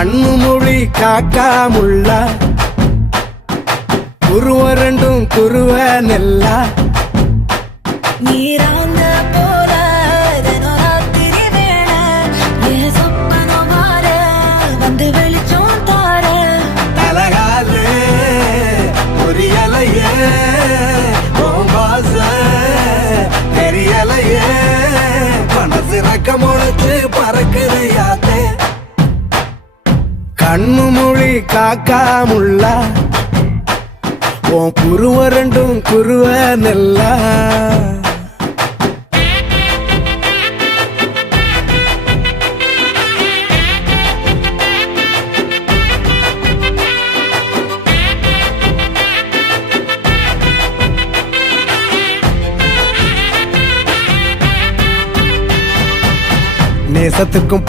கண்ணு மொழி காக்காமுள்ள குருவ ரெண்டும் குருவ நெல்லா நீராங்க போல தினராத்திரி வேள என் சொப்பனம் மாற வந்து வெளிச்சம் தார தலகாலே பொரியலையே ஓம்பாச தெரியலையே மனசு ரக்க முளைச்சு பறக்குதையாத்தே கண்ணு மொழி காக்காமுள்ள உன் குருவ ரெண்டும் குருவ நெல்லா நேசத்துக்கும்